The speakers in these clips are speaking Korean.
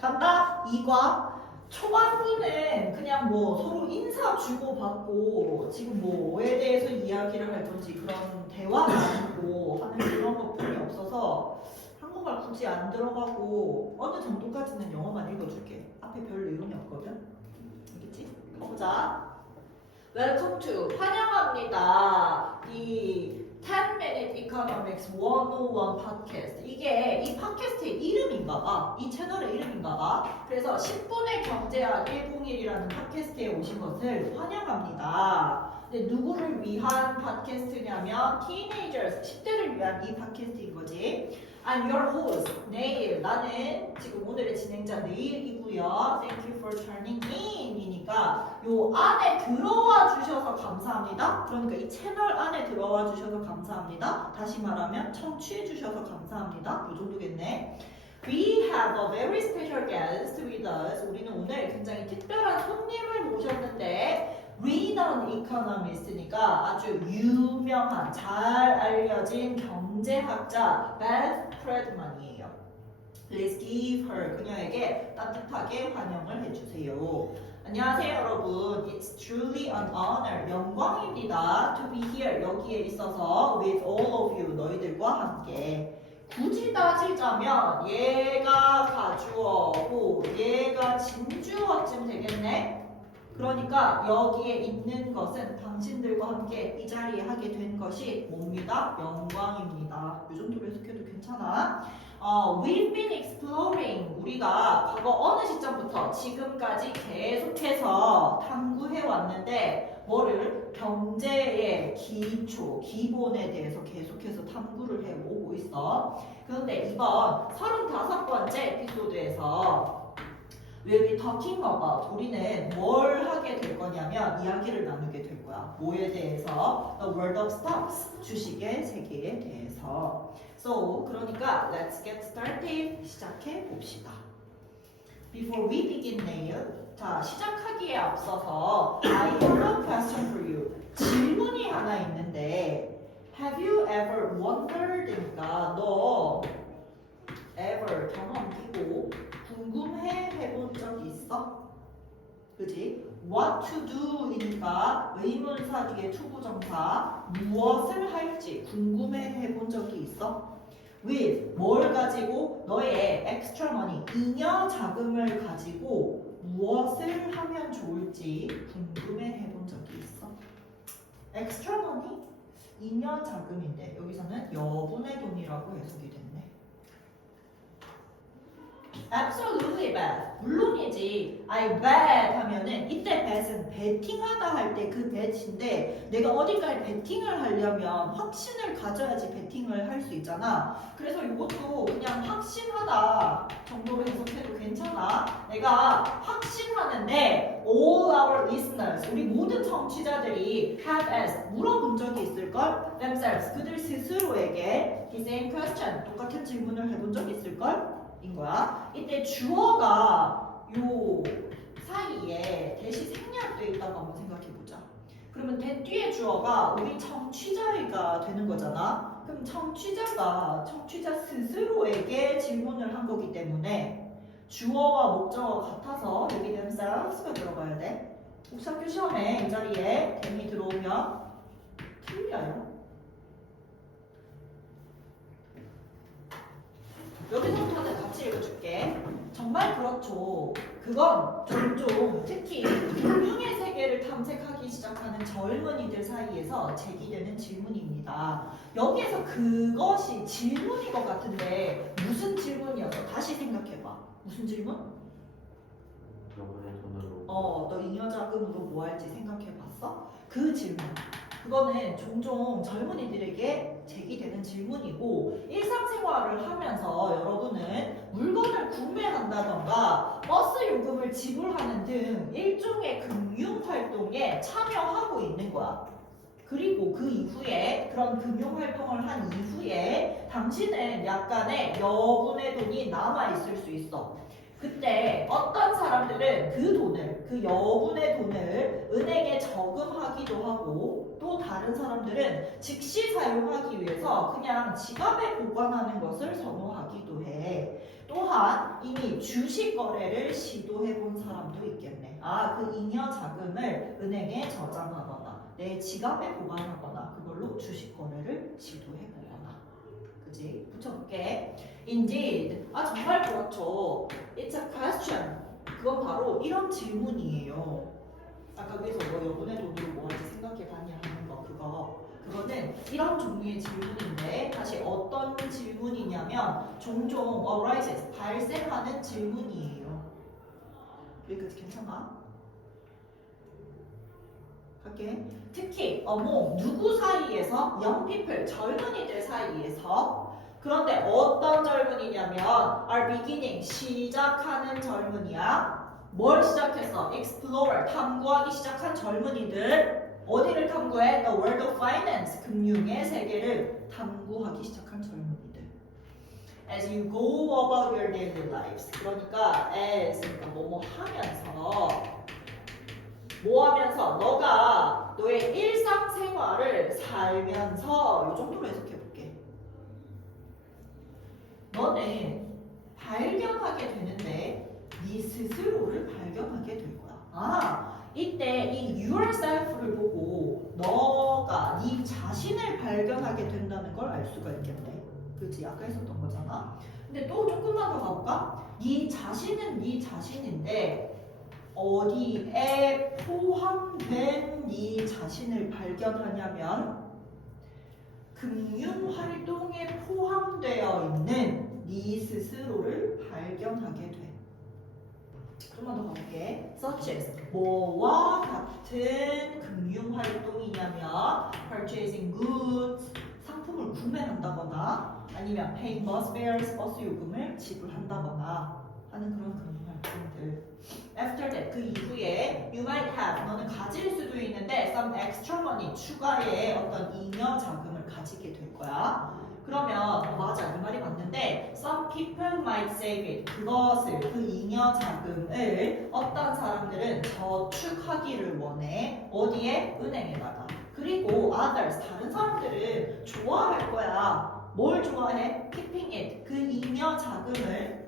간다. 2과 초반부는 그냥 뭐 서로 인사 주고받고 지금 뭐에 대해서 이야기를 할 건지 그런 대화 나누고 하는 그런 것뿐이 없어서 한국말 굳이 안 들어가고 어느 정도까지는 영어만 읽어줄게. 앞에 별 내용이 없거든. 알겠지? 가보자. Welcome to 환영합니다. 이 10-Minute Economics 101 팟캐스트. 이게 이 팟캐스트의 이름인가 봐. 이 채널의 이름인가 봐. 그래서 10분의 경제학 101이라는 팟캐스트에 오신 것을 환영합니다. 근데 누구를 위한 팟캐스트냐면 Teenagers, 10대를 위한 이 팟캐스트인 거지. I'm your host, 네일. 나는 지금 오늘의 진행자 네일이고요. Thank you for turning in 이니까 요 안에 들어와 주셔서 감사합니다. 그러니까 이 채널 안에 들어와 주셔서 감사합니다. 다시 말하면 청취해 주셔서 감사합니다. 요 정도겠네. We have a very special guest with us. 우리는 오늘 굉장히 특별한 손님을 모셨는데 renowned economist니까 아주 유명한 잘 알려진 경제학자 Beth Friedman이에요. Please give her 그녀에게 따뜻하게 환영을 해주세요. 안녕하세요 여러분. It's truly an honor. 영광입니다. To be here. 여기에 있어서 with all of you. 너희들과 함께. 굳이 따지자면 얘가 가주어고 얘가 진주어쯤 되겠네. 그러니까 여기에 있는 것은 당신들과 함께 이 자리에 하게 된 것이 뭡니다? 영광입니다. 이 정도로 해석해도 괜찮아. We've been exploring. 우리가 과거 어느 시점부터 지금까지 계속해서 탐구해 왔는데 뭐를? 경제의 기초, 기본에 대해서 계속해서 탐구를 해오고 있어. 그런데 이번 35번째 에피소드에서 We'll be talking about 우리는 뭘 하게 될 거냐면 이야기를 나누게 될 거야. 뭐에 대해서? The world of stocks 주식의 세계에 대해서. So 그러니까 let's get started. 시작해 봅시다. Before we begin, Neil. 자 시작하기에 앞서서 I have a question for you. 질문이 하나 있는데 Have you ever wondered? 그러니까 너 ever 경험이고 궁금해 해본 적 있어? 그지? What to do이니까 의문사 뒤에 투부정사 무엇을 할지 궁금해 해본 적이 있어? With 뭘 가지고 너의 extra money 잉여 자금을 가지고 무엇을 하면 좋을지 궁금해 해본 적이 있어? extra money 잉여 자금인데 여기서는 여분의 돈이라고 해석이 됐네. Absolutely bet. 물론이지. I bet 하면은 이때 bet은 베팅하다 할 때 그 bet인데 내가 어딘가에 베팅을 하려면 확신을 가져야지 베팅을 할 수 있잖아. 그래서 이것도 그냥 확신하다 정도로 해석해도 괜찮아. 내가 확신하는데 all our listeners 우리 모든 청취자들이 have asked 물어본 적이 있을걸? themselves 그들 스스로에게 the same question 똑같은 질문을 해본 적이 있을걸? 인 거야. 이때 주어가 요 사이에 대시 생략되어 있다고 한번 생각해 보자. 그러면 된 뒤에 주어가 우리 청취자가 되는 거잖아. 그럼 청취자 스스로에게 질문을 한 거기 때문에 주어와 목적어가 같아서 여기 themselves가 들어가야 돼. 옥상교 시험에 이 자리에 them이 들어오면 틀려요. 여기서부터는 같이 읽어줄게. 정말 그렇죠. 그건 종종 특히 금융의 세계를 탐색하기 시작하는 젊은이들 사이에서 제기되는 질문입니다. 여기에서 그것이 질문인 것 같은데 무슨 질문이어서 다시 생각해봐. 무슨 질문? 여분의 돈으로 너 잉여자금으로 뭐 할지 생각해봤어? 그 질문. 그거는 종종 젊은이들에게 제기되는 질문이고 일상생활을 하면서 여러분은 물건을 구매한다던가 버스 요금을 지불하는 등 일종의 금융활동에 참여하고 있는 거야. 그리고 그 이후에 그런 금융활동을 한 이후에 당신은 약간의 여분의 돈이 남아있을 수 있어. 그때 어떤 사람들은 그 돈을, 그 여분의 돈을 은행에 저금하기도 하고 또 다른 사람들은 즉시 사용하기 위해서 그냥 지갑에 보관하는 것을 선호하기도 해. 또한 이미 주식 거래를 시도해 본 사람도 있겠네. 아, 그 잉여 자금을 은행에 저장하거나 내 지갑에 보관하거나 그걸로 주식 거래를 시도해 보거나. 그지? 붙여볼게. Indeed. 아, 정말 그렇죠. It's a question. 그건 바로 이런 질문이에요. 아까 그래서 뭐 여분의 돈으로 뭐 할지 생각해 봤냐 하는 거 그거는 이런 종류의 질문인데 다시 어떤 질문이냐면 종종 arises 발생하는 질문이에요. 여기까지 괜찮아? 갈게. 특히 누구 사이에서 young people 젊은이들 사이에서 그런데 어떤 젊은이냐면 are beginning 시작하는 젊은이야. 뭘 시작했어? explore 탐구하기 시작한 젊은이들 어디를 탐구해? The world of finance 금융의 세계를 탐구하기 시작한 젊은이들. As you go about your daily lives 그러니까 as 그러니까 뭐뭐 하면서 너가 너의 일상생활을 살면서 이 정도로 해석해볼게. 너는 발견하게 되는데 네 스스로를 발견하게 될 거야. 아, 이때 이 yourself를 보고 너가 네 자신을 발견하게 된다는 걸 알 수가 있겠네. 그치? 아까 했었던 거잖아. 근데 또 조금만 더 가볼까? 네 자신은 네 자신인데 어디에 포함된 네 자신을 발견하냐면 금융활동에 포함되어 있는 네 스스로를 발견하게 돼. 좀만 더 가볼게. Such as 뭐와 같은 금융활동이냐면 purchasing goods 상품을 구매한다거나 아니면 paying bus fares 버스 요금을 지불한다거나 하는 그런 금융활동들. After that 그 이후에 you might have 너는 가질 수도 있는데 some extra money 추가의 어떤 잉여 자금을 가지게 될 거야. 그러면 맞아 이 말이 맞는데 some people might save it 그것을 그 잉여 자금을 어떤 사람들은 저축하기를 원해 어디에? 은행에다가. 그리고 others 다른 사람들은 좋아할 거야. 뭘 좋아해? keeping it 그 잉여 자금을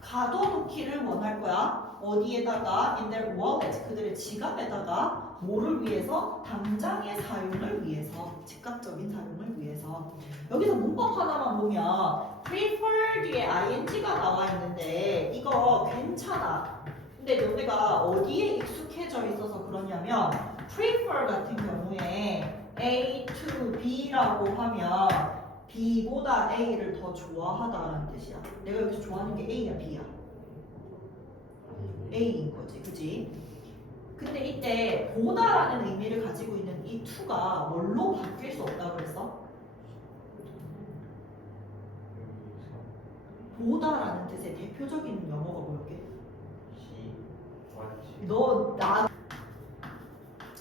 가둬놓기를 원할 거야. 어디에다가? in their wallet 그들의 지갑에다가 뭐를 위해서? 당장의 사용을 위해서 즉각적인 사용을 위해서. 여기서 문법 하나만 보면 prefer 뒤에 ing가 나와 있는데 이거 괜찮아. 근데 너네가 어디에 익숙해져 있어서 그러냐면 prefer 같은 경우에 A to B라고 하면 B보다 A를 더 좋아하다라는 뜻이야. 내가 여기서 좋아하는 게 A야 B야? A인 거지, 그지? 근데 이때 보다라는 의미를 가지고 있는 이 to가 뭘로 바뀔 수 없다고 그랬어? 보다라는 뜻의 대표적인 영어가 뭐였게? 너, 나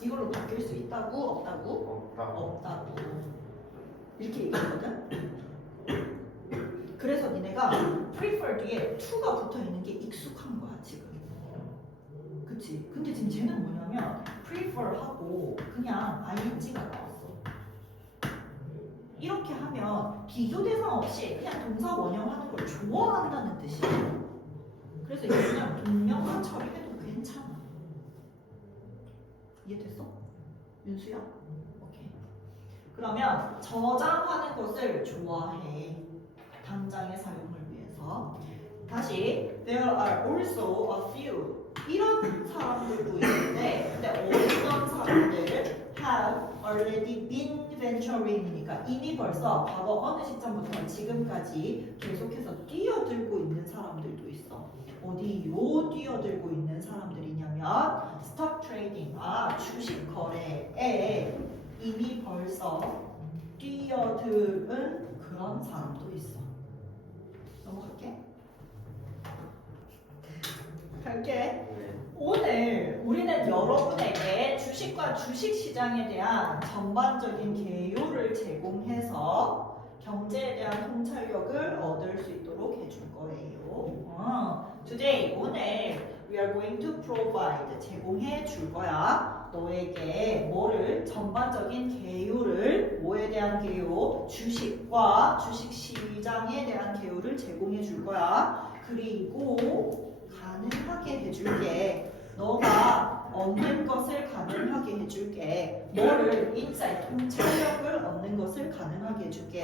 이걸로 바뀔 수 있다고? 없다고? 없다고. 이렇게 얘기하거든? 그래서 니네가 prefer 뒤에 to가 붙어있는 게 익숙한 거야 지금. 그치? 근데 지금 쟤는 뭐냐면 prefer 하고 그냥 ing가 나왔어. 이렇게 하면 비교 대상 없이 그냥 동사 원형하는 걸 좋아한다는 뜻이야. 그래서 이거 그냥 동명사 처리해도 괜찮아. 이해됐어? 윤수야? 오케이. 그러면 저장하는 것을 좋아해. 당장의 사용을 위해서. 다시 there are also a few 이런 사람들도 있는데 근데 어떤 사람들 have already been venturing이니까 이미 벌써 과거 어느 시점부터 지금까지 계속해서 뛰어들고 있는 사람들도 있어. 어디요 뛰어들고 있는 사람들이냐면 stock trading 주식 거래에 이미 벌써 뛰어드는 그런 사람도 있어. 넘어갈게. 갈게. 오늘 우리는 여러분에게 주식과 주식시장에 대한 전반적인 개요를 제공해서 경제에 대한 통찰력을 얻을 수 있도록 해줄 거예요. Today, 오늘 we are going to provide, 제공해 줄 거야. 너에게 뭐를? 전반적인 개요를, 뭐에 대한 개요? 주식과 주식시장에 대한 개요를 제공해 줄 거야. 그리고 가능하게 해줄게. 너가 얻는 것을 가능하게 해줄게. 뭐를? 인사이트, 통찰력을 얻는 것을 가능하게 해줄게.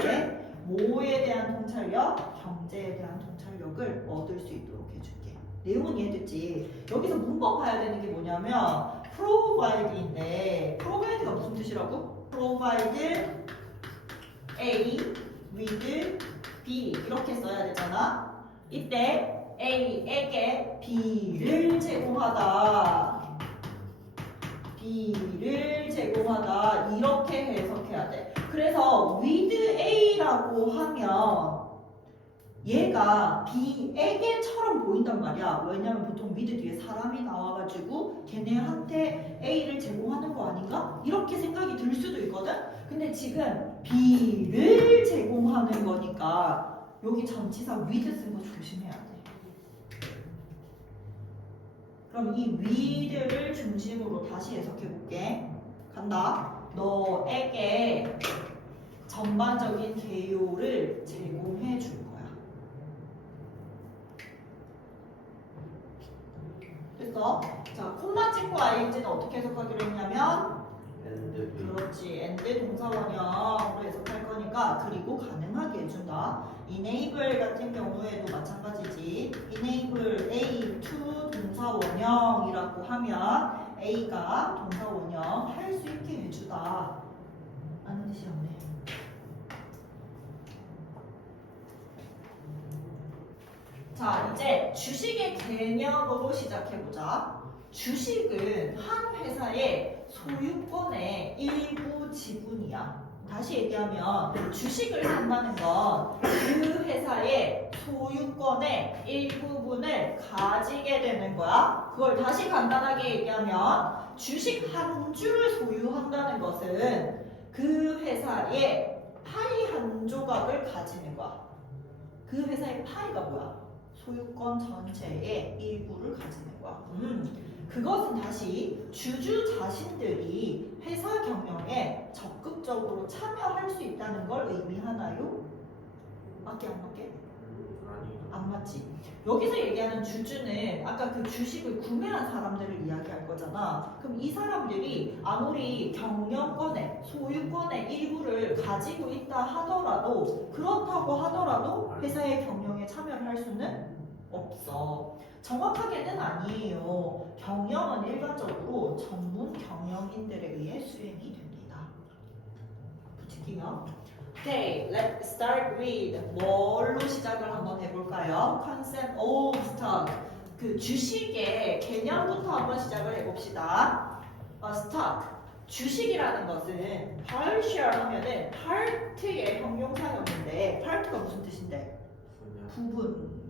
뭐에 대한 통찰력? 경제에 대한 통찰력을 얻을 수 있도록 해줄게. 내용은 이해됐지? 여기서 문법 봐야 되는 게 뭐냐면 provide인데 provide가 무슨 뜻이라고? provide A with B 이렇게 써야 되잖아. 이때 A에게 B를 제공하다. B를 제공하다. 이렇게 해석해야 돼. 그래서 with A라고 하면 얘가 B에게처럼 보인단 말이야. 왜냐면 보통 with 뒤에 사람이 나와가지고 걔네한테 A를 제공하는 거 아닌가? 이렇게 생각이 들 수도 있거든? 근데 지금 B를 제공하는 거니까 여기 전치사 with 쓴 거 조심해야 돼. 그럼 이 with를 중심으로 다시 해석해 볼게. 간다. 너에게 전반적인 개요를 제공해 줄 거야. 됐어? 자, 콤마 찍고 ing는 어떻게 해석하기로 했냐면 그렇지. and 동사원형으로 해석할 거니까 그리고 가능하게 해준다. enable 같은 경우에도 마찬가지지. enable A to 동사원형이라고 하면 A가 동사원형 할 수 있게 해주다. 라는 뜻이었네. 자, 이제 주식의 개념으로 시작해보자. 주식은 한 회사의 소유권의 일부 지분이야. 다시 얘기하면 주식을 산다는 건 그 회사의 소유권의 일부분을 가지게 되는 거야. 그걸 다시 간단하게 얘기하면 주식 한 주를 소유한다는 것은 그 회사의 파이 한 조각을 가지는 거야. 그 회사의 파이가 뭐야? 소유권 전체의 일부를 가지는 거야. 그것은 다시 주주 자신들이 회사 경영에 적극적으로 참여할 수 있다는 걸 의미하나요? 맞게 안 맞게? 안 맞지. 여기서 얘기하는 주주는 아까 그 주식을 구매한 사람들을 이야기할 거잖아. 그럼 이 사람들이 아무리 경영권의 소유권의 일부를 가지고 있다 하더라도 그렇다고 하더라도 회사의 경영에 참여를 할 수는 없어. 정확하게는 아니에요. 경영은 일반적으로 전문 경영인들에 의해 수행이 됩니다. 붙일게요. Okay, let's start with 뭘로 시작을 한번 해볼까요? Concept of stock. 그 주식의 개념부터 한번 시작을 해봅시다. stock. 주식이라는 것은 partial 하면은 part의 형용사형인데 part가 무슨 뜻인데? 부분,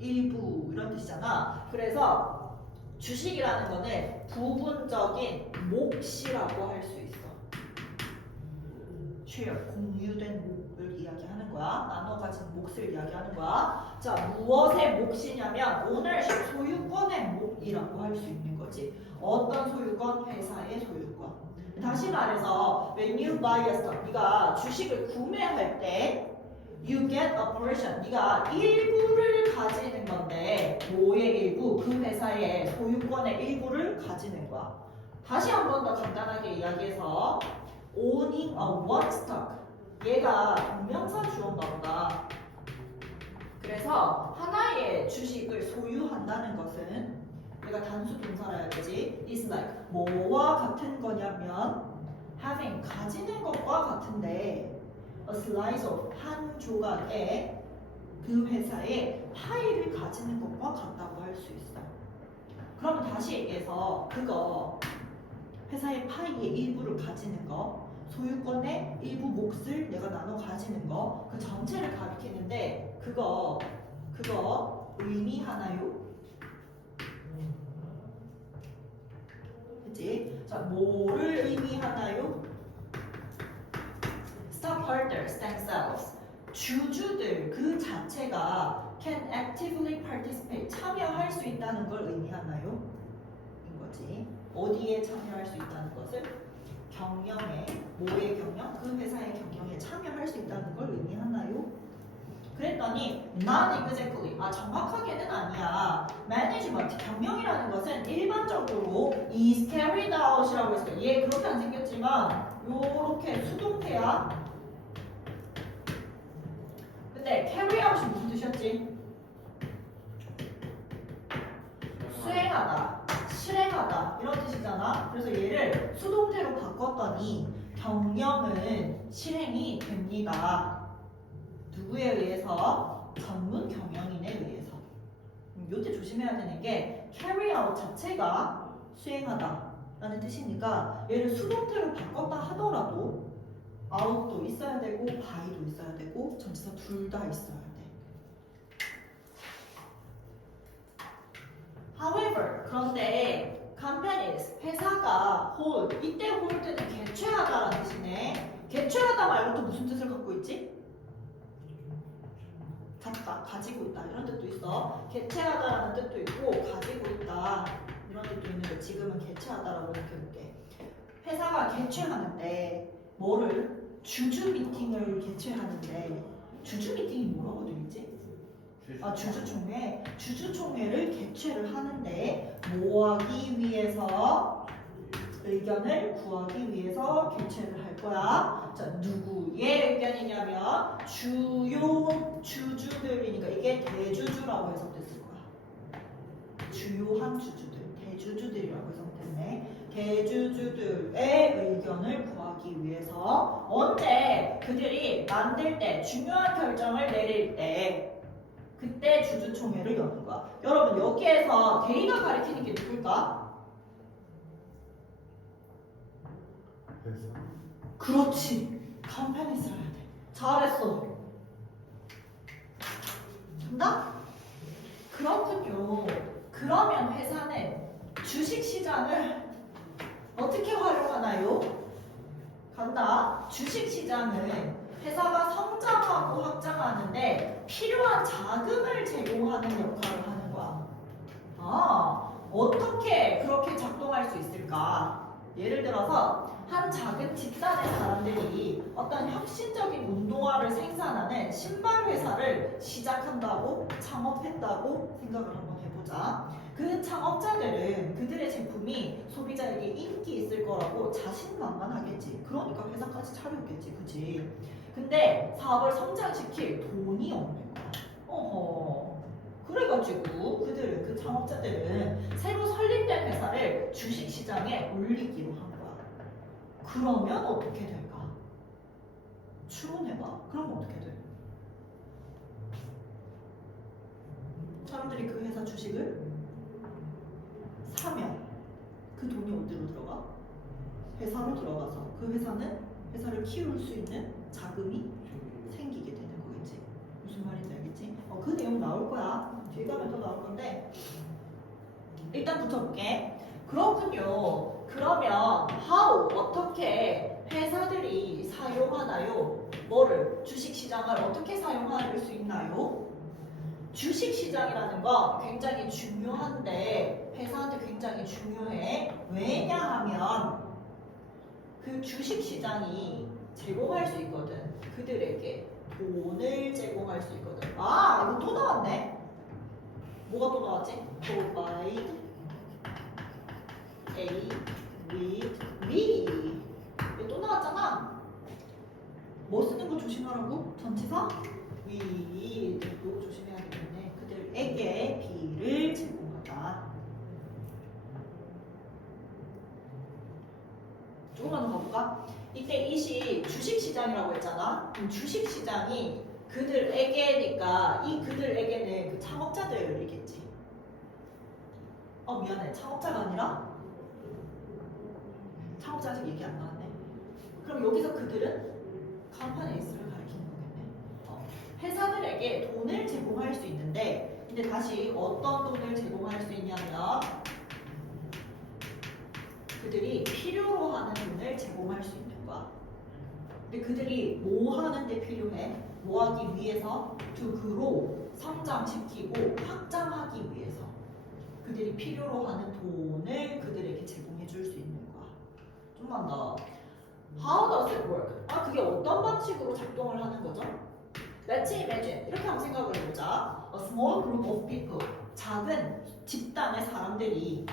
일부 이런 뜻이잖아. 그래서 주식이라는 거는 부분적인 몫이라고 할 수 있어. share, 공유된 몫을 이야기하는 거야. 나눠 가진 몫을 이야기하는 거야. 자, 무엇의 몫이냐면 ownership, 소유권의 몫이라고 할 수 있는 거지. 어떤 소유권? 회사의 소유권. 다시 말해서 when you buy a stock, 네가 주식을 구매할 때 you get a portion, 네가 일부를 가지는 건데 뭐의 일부? 그 회사의 소유권의 일부를 가지는 거야. 다시 한 번 더 간단하게 이야기해서 owning a one stock, 얘가 동명사 주어인가 보다. 그래서 하나의 주식을 소유한다는 것은 얘가 단수 동사라 해야 되지. is like 뭐와 같은 거냐면 having, 가지는 것과 같은데 a slice of, 한 조각의 그 회사의 파이를 가지는 것과 같다고 할 수 있어. 그러면 다시 얘기해서 그거 회사의 파이의 일부를 가지는 거, 소유권의 일부 몫을 내가 나눠 가지는 거, 그 전체를 가리키는데 그거 의미하나요? 그치? 자, 뭐를 의미하나요? Stockholders themselves, 주주들 그 자체가 can actively participate 참여할 수 있다는 걸 의미하나요? 인 거지. 어디에 참여할 수 있다는 것을 경영에 뭐의 경영? 그 회사의 경영에 참여할 수 있다는 걸 의미하나요? 그랬더니 not exactly 정확하게는 아니야. management 경영이라는 것은 일반적으로 is carried out이라고 했어요. 얘 그렇게 안 생겼지만 요렇게 수동태야. 근데 carry out이 무슨 뜻이었지? 수행하다, 실행하다 이런 뜻이잖아. 그래서 얘를 수동태로 바꿨더니 경영은 실행이 됩니다. 누구에 의해서? 전문 경영인에 의해서. 요때 조심해야 되는 게 carry out 자체가 수행하다 라는 뜻이니까 얘를 수동태로 바꿨다 하더라도 out도 있어야 되고 by도 있어야 되고 전치사 둘 다 있어야 돼. However, 그런데 companies, 회사가 hold, 이때 hold는 개최하다라는 뜻이네. 개최하다 말고 또 무슨 뜻을 갖고 있지? 갖다, 가지고 있다 이런 뜻도 있어. 개최하다라는 뜻도 있고 가지고 있다 이런 뜻도 있는데 지금은 개최하다라고 이렇게 볼게. 회사가 개최하는데 뭐를? 주주 미팅을 개최하는데 주주 미팅이 뭐라고 들리지? 주주총회. 주주총회를 개최를 하는데 뭐 하기 위해서? 의견을 구하기 위해서 개최를 할 거야. 자, 누구의 의견이냐면 주요 주주들이니까 이게 대주주라고 해석됐을 거야. 주요한 주주들, 대주주들이라고 해석됐네. 대주주들의 의견을 구하기 위해서 언제 그들이 만들 때 중요한 결정을 내릴 때 그때 주주총회를 여는 거야. 여러분 여기에서 대의가 가리키는 게 누굴까? 그렇지. 컴퍼니스를 해야 돼. 잘했어. 정답? 그렇군요. 그러면 회사는 주식시장을 어떻게 활용하나요? 간다. 주식시장은 회사가 성장하고 확장하는데 필요한 자금을 제공하는 역할을 하는 거야. 어떻게 그렇게 작동할 수 있을까? 예를 들어서 한 작은 집단의 사람들이 어떤 혁신적인 운동화를 생산하는 신발 회사를 시작한다고 창업했다고 생각을 한번 해보자. 그 창업자들은 그들의 제품이 소비자에게 인기 있을 거라고 자신만만하겠지. 그러니까 회사까지 차렸겠지, 그치? 근데 사업을 성장시킬 돈이 없는 거야. 그래가지고 그들은 그 창업자들은 새로 설립된 회사를 주식시장에 올리기로 한 거야. 그러면 어떻게 될까? 추론해봐. 그럼 어떻게 돼? 사람들이 그 회사 주식을 사면 그 돈이 어디로 들어가? 회사로 들어가서 그 회사는 회사를 키울 수 있는 자금이 생기게 되는 거겠지. 무슨 말인지 알겠지? 그 내용 나올 거야. 뒤에 가면 더 나올 건데 일단 붙여볼게. 그렇군요. 그러면 how 어떻게 회사들이 사용하나요? 뭐를? 주식시장을 어떻게 사용할 수 있나요? 주식시장이라는 거 굉장히 중요한데 회사한테 굉장히 중요해. 왜냐하면 그 주식시장이 제공할 수 있거든. 그들에게 돈을 제공할 수 있거든. 이거 또 나왔네. 뭐가 또 나왔지? provide A with B. 이거 또 나왔잖아. 뭐 쓰는 거 조심하라고? 전치사? with도 조심해야 되겠네. 그들에게 B를 제공하다. 조금만 더 가볼까? 이때 이시 주식시장이라고 했잖아. 주식시장이 그들에게니까 이 그들에게는 그 창업자들이겠지. 미안해. 창업자가 아니라 창업자 아직 얘기 안 나왔네. 그럼 여기서 그들은 컴퍼니스를 가리키는 거겠네. 회사들에게 돈을 제공할 수 있는데 근데 다시 어떤 돈을 제공할 수 있냐면 그들이 필요로 하는 돈을 제공할 수 있는 거야. 근데 그들이 뭐 하는데 필요해? 뭐 하기 위해서? to grow, 성장시키고 확장하기 위해서 그들이 필요로 하는 돈을 그들에게 제공해 줄 수 있는 거야. 좀만 더. How does it work? 그게 어떤 방식으로 작동을 하는 거죠? Let's imagine. 이렇게 한번 생각을 해보자. A small group of people. 작은 집단의 사람들이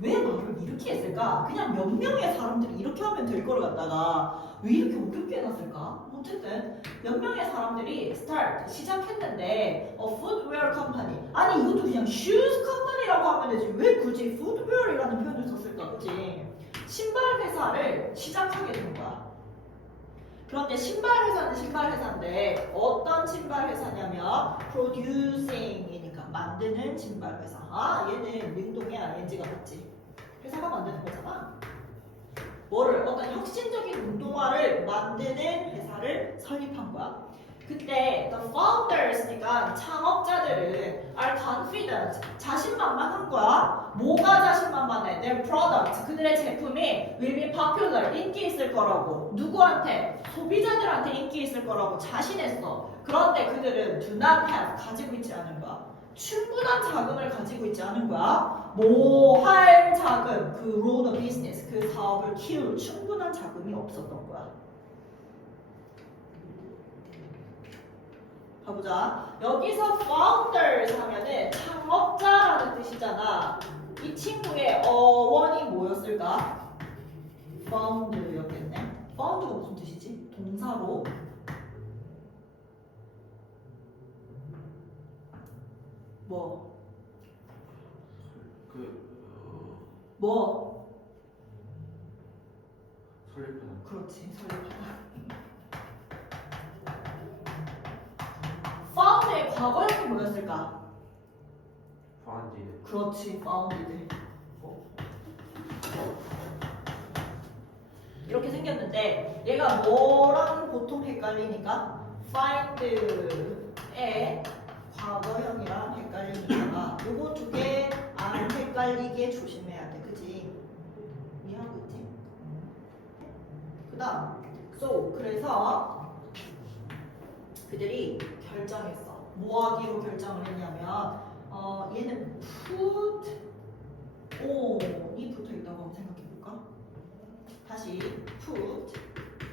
왜 말을 이렇게 했을까? 그냥 몇 명의 사람들이 이렇게 하면 될 걸 갖다가 왜 이렇게 어렵게 해놨을까? 어쨌든 몇 명의 사람들이 시작했는데 a footwear company. 아니 이것도 그냥 shoes company라고 하면 되지 왜 굳이 footwear이라는 표현을 썼을까? 그치? 신발 회사를 시작하게 된 거야. 그런데 신발 회사는 신발 회사인데 어떤 신발 회사냐면 producing이니까 만드는 신발 회사. 얘는 능동의 ing가 맞지? 회사가 만드는 거잖아. 뭐를 어떤 혁신적인 운동화를 만드는 회사를 설립한 거야. 그때 the founders니까 창업자들은 are confident, 자신만만한 거야. 뭐가 자신만만해? Their product, 그들의 제품이 will be popular, 인기 있을 거라고. 누구한테? 소비자들한테 인기 있을 거라고 자신했어. 그런데 그들은 do not have, 가지고 있지 않은 거야. 충분한 자금을 가지고 있지 않은 거야. 뭐 할 자금, 그 grow the business, 그 사업을 키울 충분한 자금이 없었던 거야. 가보자. 여기서 founders 하면은 창업자라는 뜻이잖아. 이 친구의 어원이 뭐였을까? found였겠네. found가 무슨 뜻이지? 동사로 뭐? 뭐? 설립하다. 그렇지, 설립하다. found의 과거형이 뭐였을까? founded. 그렇지, founded. 이렇게 생겼는데 얘가 뭐랑 보통 헷갈리니까 find의 과거형이랑 헷갈리니까 요거 두 개 안 헷갈리게 조심해야 돼. 그치? 이해하고 있지? 그 다음 그래서 그들이 결정했어. 뭐 하기로 결정을 했냐면 얘는 put on이 붙어있다고 한번 생각해볼까? 다시 put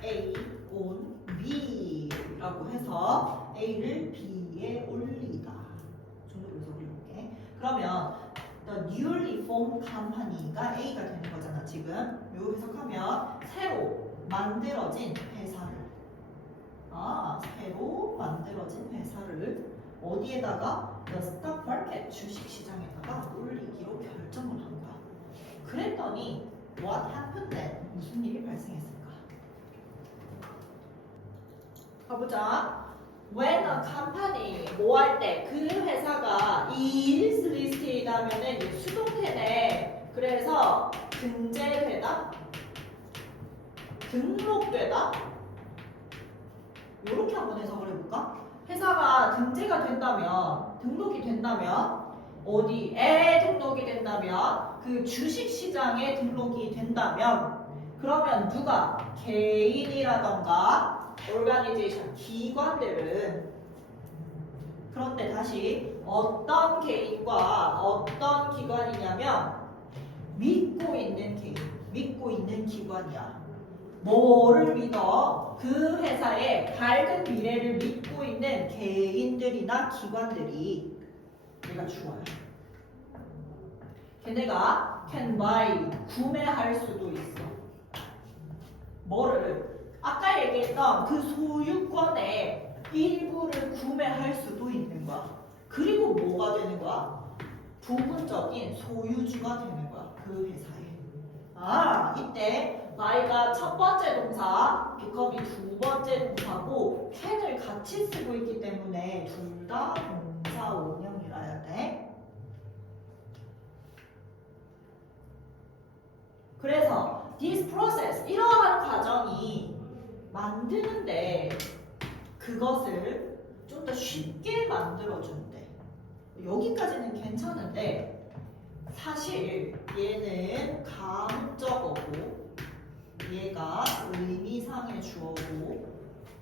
A on B라고 해서 A를 B에 올리다 정도로 해석해볼게. 그러면 the newly formed company가 A가 되는 거잖아. 지금 요 해석하면 새로 만들어진 회사를 새로 만들어진 회사를 어디에다가 the stock market 주식시장에다가 올리기로 결정을 한 거야. 그랬더니 what happened then? 무슨 일이 발생했을까? 가보자. When a company 뭐 할 때 그 회사가 is listed 하면은 수동태네. 그래서 등재되다, 등록되다. 이렇게 한번 해석을 해볼까? 회사가 등재가 된다면, 등록이 된다면 어디에 등록이 된다면 그 주식시장에 등록이 된다면 그러면 누가? 개인이라던가 organization, 기관들은 그런데 다시 어떤 개인과 어떤 기관이냐면 믿고 있는 개인, 믿고 있는 기관이야. 뭐를 믿어? 그 회사의 밝은 미래를 믿고 있는 개인들이나 기관들이 얘가 주어요. 걔네가 can buy, 구매할 수도 있어. 뭐를? 아까 얘기했던 그 소유권의 일부를 구매할 수도 있는 거야. 그리고 뭐가 되는 거야? 부분적인 소유주가 되는 거야. 그 회사에. 이때 buy가 첫 번째 동사, become이 두 번째 동사고 can을 같이 쓰고 있기 때문에 둘 다 동사 원형이라 해야 돼. 그래서 this process, 이러한 과정이 만드는데 그것을 좀 더 쉽게 만들어주는데 여기까지는 괜찮은데 사실 얘는 감적어고 얘가 의미상 의미상의 주어고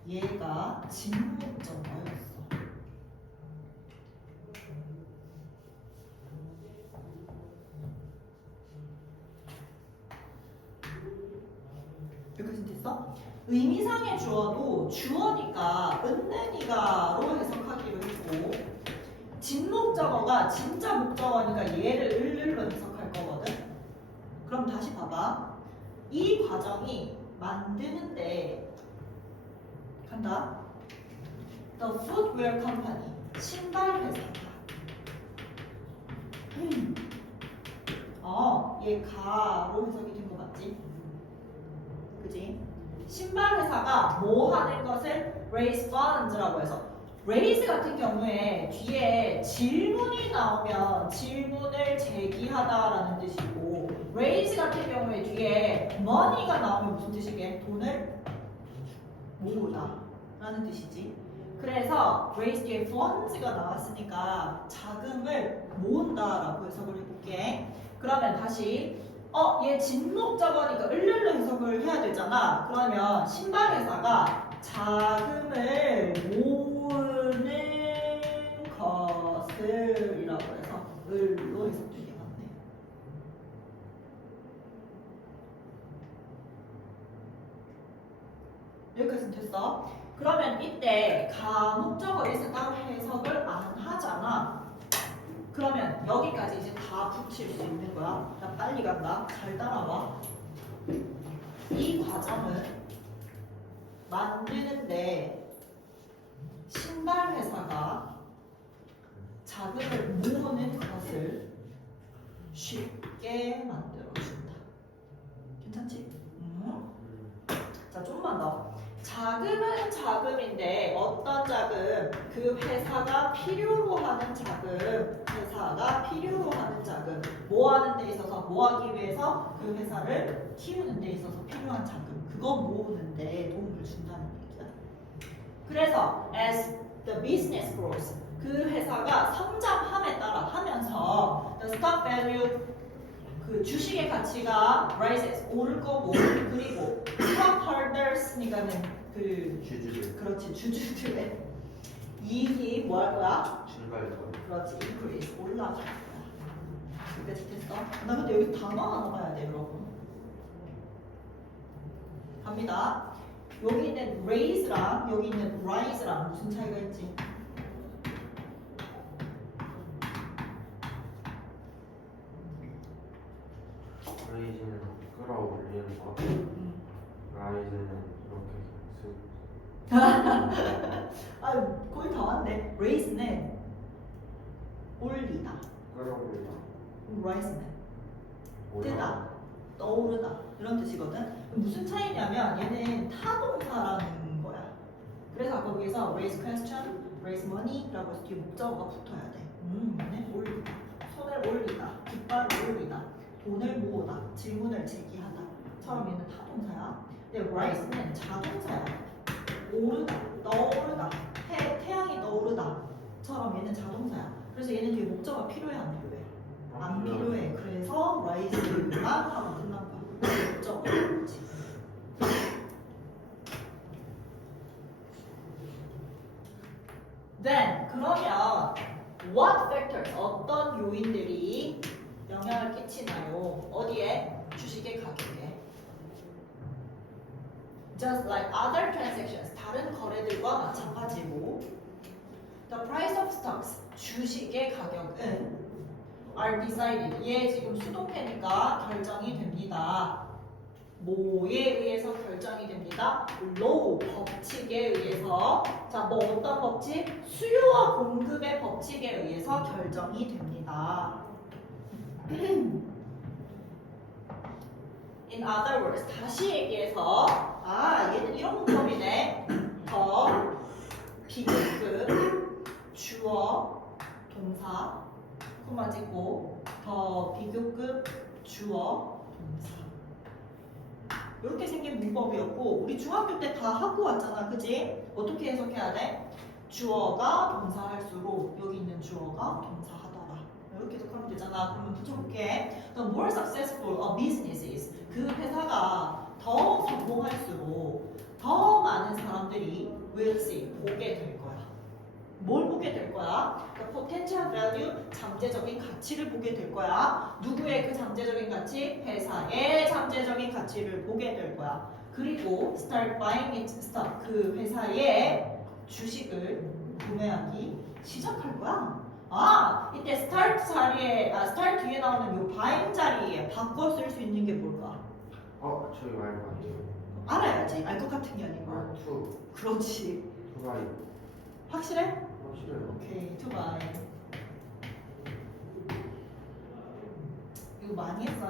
얘가 직목적어였어. 여기까지 됐어? 의미상의 주어도 주어니까 은는이가로 해석하기로 했고 직목적어가 진짜 목적어니까 얘를 을을로 해석할 거거든. 그럼 다시 봐봐. 이 과정이 만드는데 간다. The footwear company 신발 회사다. 얘 가로 해석이 된 거 맞지? 그지? 신발 회사가 뭐 하는 것을 raise funds라고 해서 raise 같은 경우에 뒤에 질문이 나오면 질문을 제기하다라는 뜻이고 raise 같은 경우에 뒤에 money가 나오면 무슨 뜻이게? 돈을 모으다 라는 뜻이지. 그래서 raise 뒤에 funds가 나왔으니까 자금을 모은다라고 해석을 해볼게. 그러면 다시 얘 진목적어니까 을를로 해석을 해야 되잖아. 그러면 신발 회사가 자금을 모으는 것을이라고 해서 을로 해석되게 맞네. 여기까지는 됐어. 그러면 이때 가목적어에서 따로 해석을 안 하잖아. 그러면 여기까지 이제 다 붙일 수 있는 거야. 나 빨리 간다. 잘 따라와. 이 과정은 만드는데 신발 회사가 자금을 모으는 것을 쉽게 만들어준다. 괜찮지? 자, 좀만 더. 자금은 자금인데 어떤 자금? 그 회사가 필요로 하는 자금. 회사가 필요로 하는 자금. 뭐 하는 데 있어서 뭐 하기 위해서 그 회사를 키우는 데 있어서 필요한 자금. 그거 모으는데 도움을 준다는 얘기야. 그래서 as the business grows 그 회사가 성장함에 따라 하면서 the stock value 그 주식의 가치가 rises 오를 거고 그리고 stockholders니까는 그 주주들 그렇지 주주들의 이익이 뭐 할 거야? 증가할 거예요. 그렇지 increase 올라갈 거야. 여기까지 됐어? 나 근데 여기 단어 하나 봐야 돼 여러분. 갑니다. 여기 있는 raise랑 여기 있는 rise랑 무슨 차이가 있지? 라이즈는 끌어올리는 거, 라이즈는 이렇게 아 거의 다 왔네. raise는 올리다, 끌어올리다. rise는 올라. 뜨다, 떠오르다 이런 뜻이거든. 무슨 차이냐면 얘는 타동사라는 거야. 그래서 거기서 raise question, raise money라고 해서 뒤에 목적어가 붙어야 돼. 얘는 올리다, 손을 올리다, 깃발을 올리다, 돈을 모으다, 질문을 제기하다처럼 얘는 타동사야. 근데 rise는 자동사야. 오르다, 떠오르다, 태양이 떠오르다처럼 얘는 자동사야. 그래서 얘는 뒤에 목적어가 필요해 안 필요해? 안 필요해. 그래서 rise만 하고 끝난 거야. 목적어. Then 그러면 what factors 어떤 요인들이 영향을 끼치나요? 어디에? 주식의 가격에. Just like other transactions 다른 거래들과 마찬가지로 the price of stocks 주식의 가격은 are decided 얘 지금 수동태니까 결정이 됩니다. 뭐에 의해서 결정이 됩니다? law 법칙에 의해서. 자, 뭐 어떤 법칙? 수요와 공급의 법칙에 의해서 결정이 됩니다. In other words, 다시 얘기해서 얘는 이런 문법이네. 더 비교급 주어 동사 코마 찍고 더 비교급 주어 동사 이렇게 생긴 문법이었고 우리 중학교 때 다 하고 왔잖아, 그지? 어떻게 해석해야 돼? 주어가 동사할수록 여기 있는 주어가 동사하더라. 이렇게 해석하면 되잖아. 그러면 붙여볼게. The more successful a business is 그 회사가 더 성공할수록 사람들이 will see 보게 될 거야. 뭘 보게 될 거야? The potential value 잠재적인 가치를 보게 될 거야. 누구의 그 잠재적인 가치? 회사의 잠재적인 가치를 보게 될 거야. 그리고 start buying its stock 그 회사의 주식을 구매하기 시작할 거야. 아, 이때 start 자리에 start 뒤에 나오는 요 buying 자리에 바꿔 쓸 수 있는 게 뭘까? 저기 말고 아니에요. 알아야지. 알 것 같은 게 아니고. 투 그렇지. 투바이 확실해? 확실해요. 오케이, to buy. 이거 많이 했어.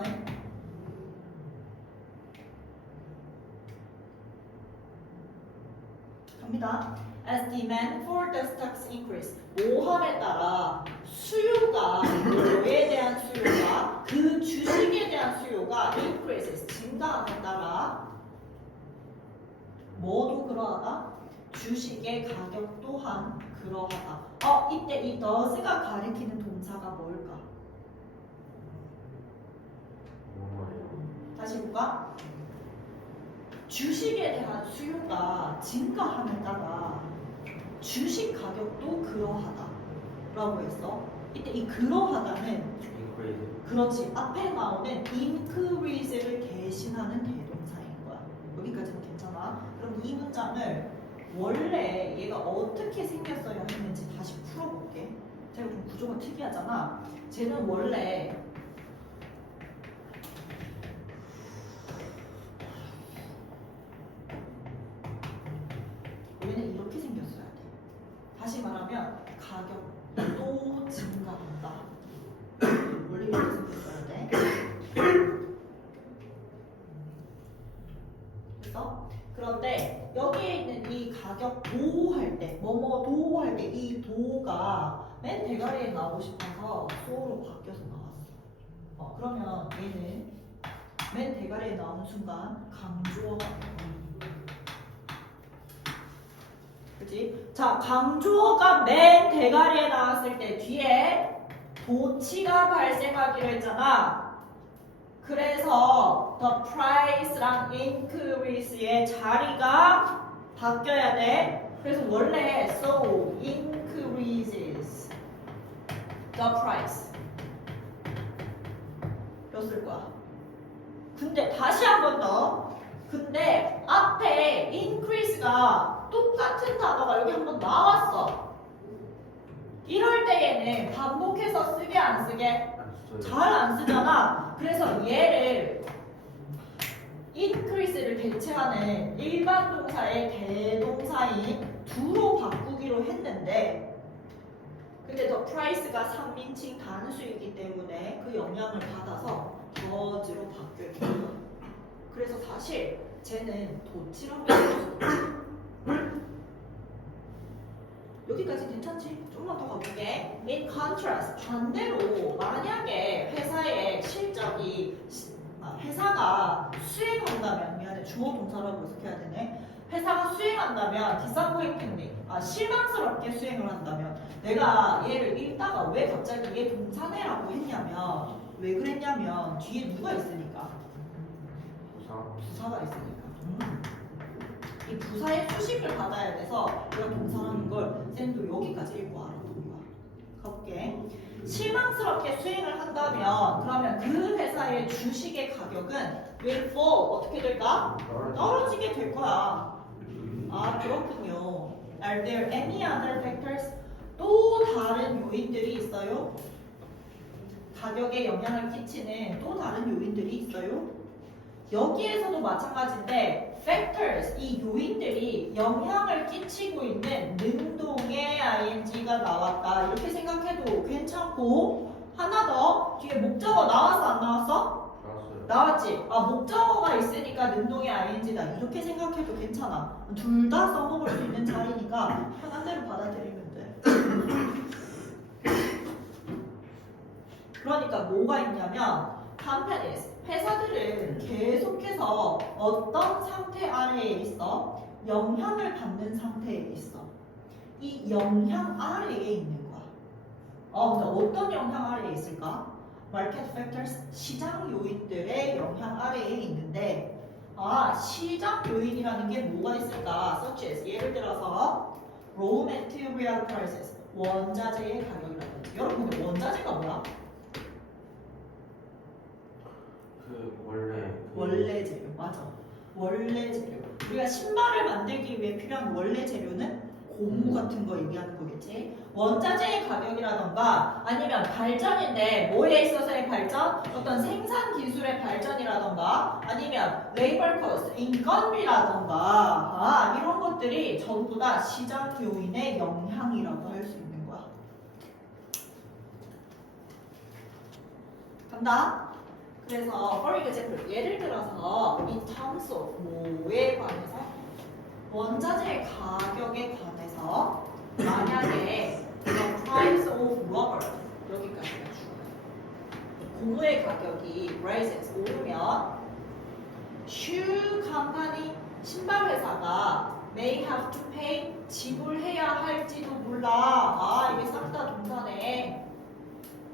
갑니다. As demand for the stocks increase, 모함에 따라 수요가 뭐에 대한 수요가 그 주식에 대한 수요가 increases 증가함에 따라 뭐도 그러하다? 주식의 가격 또한 그러하다. 이때 이 does가 가리키는 동사가 뭘까? 뭐예요? 다시 볼까? 주식에 대한 수요가 증가함에 따라 주식 가격도 그러하다 라고 했어. 이때 이 그러하다는 인크레이즈. 그렇지 앞에 나오는 increase를 대신하는 대동사인 거야. 여기까지는 괜찮아. 그럼 이 문장을 원래 얘가 어떻게 생겼어야 했는지 다시 풀어볼게. 제가 좀 구조가 특이하잖아. 쟤는 원래 얘는 이렇게 생겼어야 돼. 다시 말하면 가격도 증가한다. 원래 이렇게 생겼어야 돼. 그래서 그런데 여기에 있는 이 가격도 할 때, 뭐뭐도 할 때 이 도가 맨 대가리에 나오고 싶어서 소로 바뀌어서 나왔어. 그러면 얘는 맨 대가리에 나오는 순간 강조어가 돼요. 그치? 자, 강조어가 맨 대가리에 나왔을 때 뒤에 도치가 발생하기로 했잖아. 그래서 the price랑 increase의 자리가 바뀌어야 돼. 그래서 원래 so increases the price 였을 거야. 근데 다시 한 번 더. 근데 앞에 increase가 똑같은 단어가 여기 한번 나왔어. 이럴 때에는 반복해서 쓰게 안 쓰게? 안 써요. 잘 안 쓰잖아. 그래서 얘를 increase를 대체하는 일반 동사의 대동사인 do로 바꾸기로 했는데 근데 the price가 3인칭 단수이기 때문에 그 영향을 받아서 does로 바뀌어야 돼요. 그래서 사실 쟤는 도치라고 했어. 여기까지 괜찮지? 조금만 더 가볼게. In contrast, 반대로 만약에 회사의 실적이 회사가 수행한다면 미안해 주어 동사라고 해석해야 되네. 회사가 수행한다면 disappointingly 실망스럽게 수행을 한다면 내가 얘를 읽다가 왜 갑자기 얘 동사네라고 했냐면 왜 그랬냐면 뒤에 누가 있으니까 부사가 있으니까 이 부사의 수식을 받아야 돼서 내가 동사라는 걸 쌤도 여기까지 읽고 알아둔 거야. 가볼게. 실망스럽게 수행을 한다면 그러면 그 회사의 주식의 가격은 will fall 어떻게 될까? 떨어지게 될 거야. 아 그렇군요. Are there any other factors? 또 다른 요인들이 있어요? 가격에 영향을 끼치는 또 다른 요인들이 있어요? 여기에서도 마찬가지인데 factors, 이 요인들이 영향을 끼치고 있는 능동의 ing가 나왔다 이렇게 생각해도 괜찮고 하나 더 뒤에 목적어 나왔어 안 나왔어? 나왔어요. 나왔지? 목적어가 있으니까 능동의 ing다 이렇게 생각해도 괜찮아. 둘 다 써먹을 수 있는 자리니까 편한 대로 받아들이면 돼. 그러니까 뭐가 있냐면 companies, 회사들은 계속해서 어떤 상태 아래에 있어? 영향을 받는 상태에 있어. 이 영향 아래에 있는 거야. 근데 어떤 영향 아래에 있을까? Market factors, 시장 요인들의 영향 아래에 있는데 시장 요인이라는 게 뭐가 있을까? such as 예를 들어서 raw material prices 원자재의 가격이라든지. 여러분 근데 원자재가 뭐야? 그 원래 원래 재료. 맞아. 원래 재료. 우리가 신발을 만들기 위해 필요한 원래 재료는 고무 같은 거 얘기하는 거겠지. 원자재의 가격이라던가 아니면 발전인데 뭐에 있어서의 발전? 어떤 생산 기술의 발전이라던가 아니면 labor cost, 인건비라던가 이런 것들이 전부 다 시장 요인의 영향이라고 할 수 있는 거야. 간다. 그래서 for example 예를 들어서 in terms of 뭐에 관해서 원자재 가격에 관해서 만약에 the price of rubber 여기까지가 중요해요. 고무의 가격이 rises 오르면 shoe company 신발 회사가 may have to pay 지불해야 할지도 몰라. 이게 싹 다 동사네.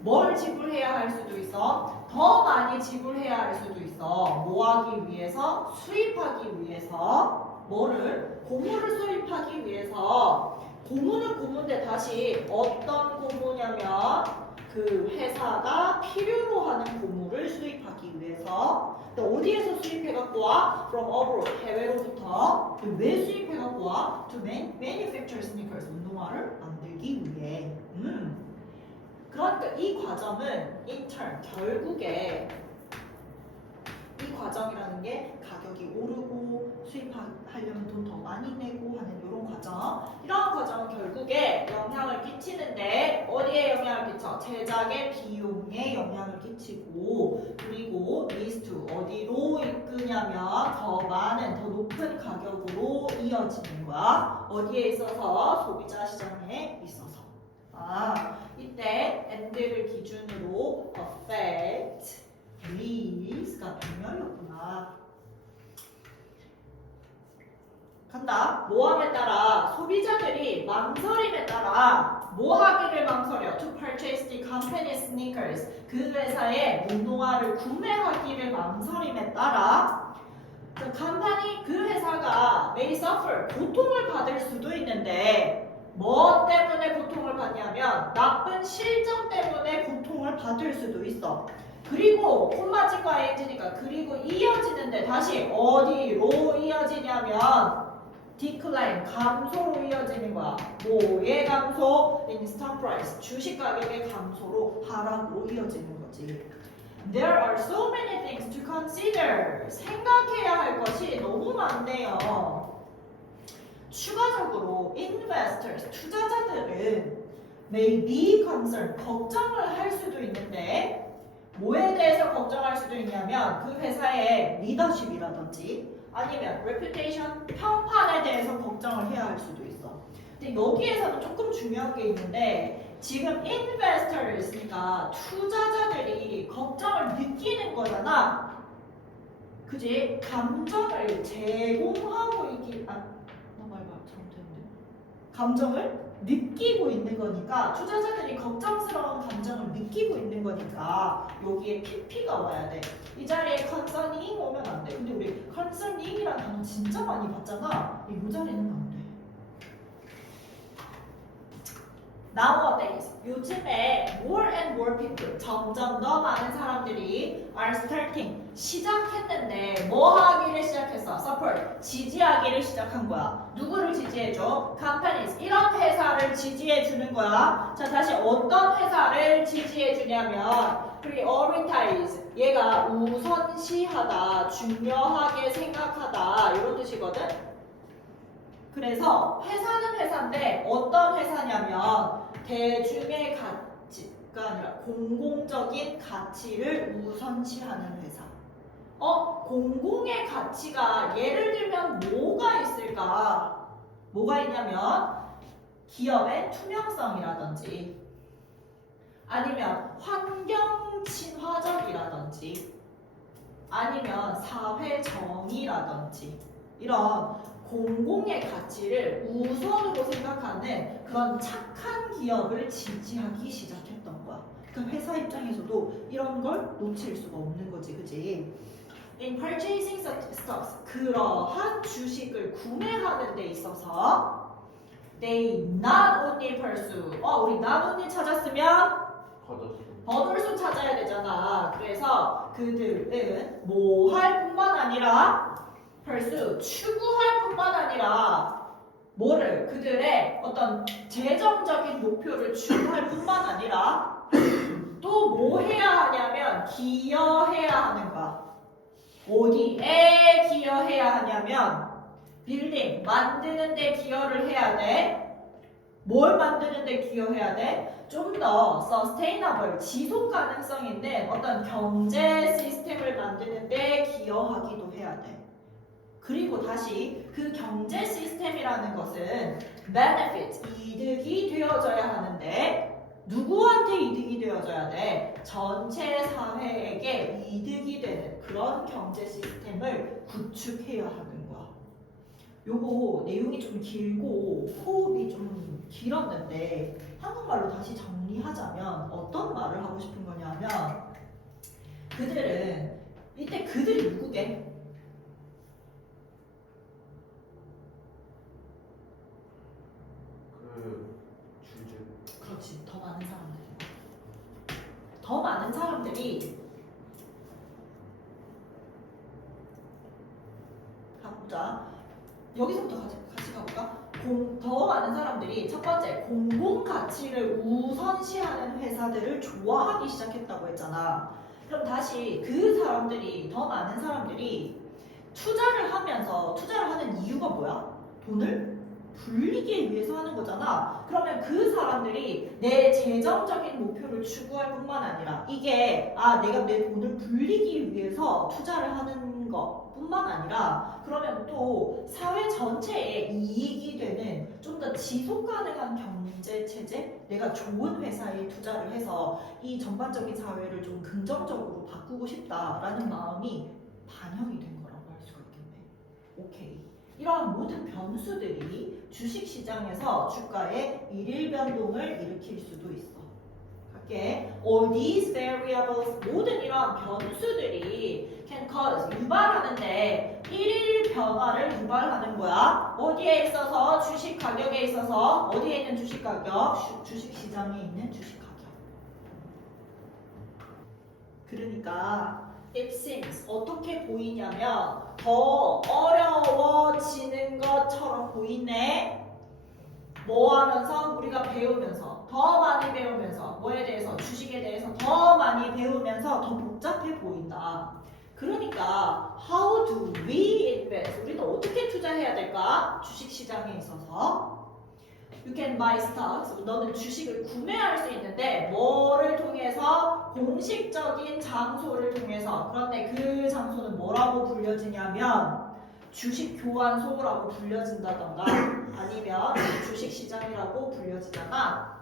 뭘 지불해야 할 수도 있어? 더 많이 지불해야 할 수도 있어. 뭐 하기 위해서? 수입하기 위해서. 뭐를? 고무를 수입하기 위해서. 고무는 고무인데 다시 어떤 고무냐면 그 회사가 필요로 하는 고무를 수입하기 위해서. 근데 어디에서 수입해갖고 와? From abroad, 해외로부터. 왜 수입해갖고 와? To manufacture sneakers, 운동화를 만들기 위해. 그러니까 이 과정은 in turn, 결국에 이 과정이라는 게 가격이 오르고 수입하려면 돈 더 많이 내고 하는 이런 과정. 이런 과정은 결국에 영향을 끼치는데 어디에 영향을 끼쳐? 제작의 비용에 영향을 끼치고 그리고 leads to 어디로 이끄냐면 더 많은, 더 높은 가격으로 이어지는 거야. 어디에 있어서? 소비자 시장에 있어서. 이때 and를 기준으로 affect these가 분명이었구나. 간다. 모함에 따라 소비자들이 망설임에 따라 뭐 하기를 망설여? To purchase the company sneakers. 그 회사의 운동화를 구매하기를 망설임에 따라 그 컴퍼니, 그 회사가 may suffer, 고통을 받을 수도 있는데 뭐 때문에 고통을 받냐면 나쁜 실적 때문에 고통을 받을 수도 있어. 그리고 콤마진과 ing니까 그리고 이어지는데 다시 어디로 이어지냐면 decline, 감소로 이어지는 거야. 뭐의 감소? in stock price, 주식 가격의 감소로 하락으로 이어지는 거지. There are so many things to consider. 생각해야 할 것이 너무 많네요. 추가적으로 investors, 투자자들은 may be concerned, 걱정을 할 수도 있는데 뭐에 대해서 걱정할 수도 있냐면 그 회사의 리더십이라든지 아니면 reputation, 평판에 대해서 걱정을 해야 할 수도 있어. 근데 여기에서는 조금 중요한 게 있는데 지금 investors니까 투자자들이 걱정을 느끼는 거잖아. 그지? 감정을 제공하고 있기 감정을 느끼고 있는 거니까 투자자들이 걱정스러운 감정을 느끼고 있는 거니까 여기에 PP가 와야 돼. 이 자리에 concerning 오면 안 돼. 근데 우리 concerning이라는 단어 진짜 많이 봤잖아. 이 자리는 안 돼. Nowadays, 요즘에 more and more people, 점점 더 많은 사람들이 are starting, 시작했는데 뭐 하기를 시작했어? Support, 지지하기를 시작한 거야. 누구를 지지해줘? Companies, 이런 회사를 지지해주는 거야. 자, 다시 어떤 회사를 지지해주냐면 prioritize, 얘가 우선시하다, 중요하게 생각하다 이런 뜻이거든. 그래서 회사는 회사인데 어떤 회사냐면 대중의 가치가 아니라 공공적인 가치를 우선시하는 회사. 공공의 가치가 예를 들면 뭐가 있을까? 뭐가 있냐면 기업의 투명성이라든지 아니면 환경 친화적이라든지 아니면 사회 정의라든지 이런 공공의 가치를 우선으로 생각하는 그런 착한 기업을 지지하기 시작했던 거야. 그러니까 회사 입장에서도 이런 걸 놓칠 수가 없는 거지, 그지? in purchasing such stocks 그러한 주식을 구매하는 데 있어서 they not only pursue 우리 not only 찾았으면 거뒀어. 버들수 찾아야 되잖아. 그래서 그들은 뭐 할 뿐만 아니라 pursue 추구할 뿐만 아니라 뭐를 그들의 어떤 재정적인 목표를 추구할 뿐만 아니라 또 뭐 해야 하냐면 기여해야 하는 거야. 어디에 기여해야 하냐면 빌딩 만드는 데 기여를 해야 돼. 뭘 만드는 데 기여해야 돼? 좀 더 sustainable 지속 가능성 있는 어떤 경제 시스템을 만드는 데 기여하기도 해야 돼. 그리고 다시 그 경제 시스템이라는 것은 benefit 이득이 되어져야 하는데 누구한테 이득이 되어져야 돼? 전체 사회에게 이득이 되는 그런 경제 시스템을 구축해야 하는 거야. 요거 내용이 좀 길고 호흡이 좀 길었는데 한국말로 다시 정리하자면 어떤 말을 하고 싶은 거냐면 그들은 이때 그들이 누구게? 그 주제. 그렇지. 더 많은 사람들. 더 많은 사람들이 가보자. 여기서부터 같이 가볼까? 더 많은 사람들이 첫 번째 공공 가치를 우선시하는 회사들을 좋아하기 시작했다고 했잖아. 그럼 다시 그 사람들이 더 많은 사람들이 투자를 하는 이유가 뭐야? 돈을 불리기 위해서 하는 거잖아. 그러면 그 사람들이 내 재정적인 목표를 추구할 뿐만 아니라 이게 내가 내 돈을 불리기 위해서 투자를 하는 것 뿐만 아니라 그러면 또 사회 전체에 이익이 되는 좀 더 지속 가능한 경제 체제, 내가 좋은 회사에 투자를 해서 이 전반적인 사회를 좀 긍정적으로 바꾸고 싶다라는 마음이 반영이 된 거라고 할 수가 있겠네. 오케이. 이러한 모든 변수들이 주식시장에서 주가의 일일 변동을 일으킬 수도 있어. 갈게. All these variables, 모든 이러한 변수들이 can cause, 유발하는데 일일 변화를 유발하는 거야. 어디에 있어서? 주식 가격에 있어서. 어디에 있는 주식 가격? 주식시장에 있는 주식 가격. 그러니까 it seems 어떻게 보이냐면 더 어려워지는 것처럼 보이네. 뭐 하면서? 우리가 배우면서 더 많이 배우면서 뭐에 대해서? 주식에 대해서 더 많이 배우면서 더 복잡해 보인다. 그러니까 how do we invest? 우리는 어떻게 투자해야 될까? 주식시장에 있어서 You can buy stocks. 너는 주식을 구매할 수 있는데 뭐를 통해서? 공식적인 장소를 통해서. 그런데 그 장소는 뭐라고 불려지냐면 주식 교환소라고 불려진다던가 아니면 주식시장이라고 불려지잖아.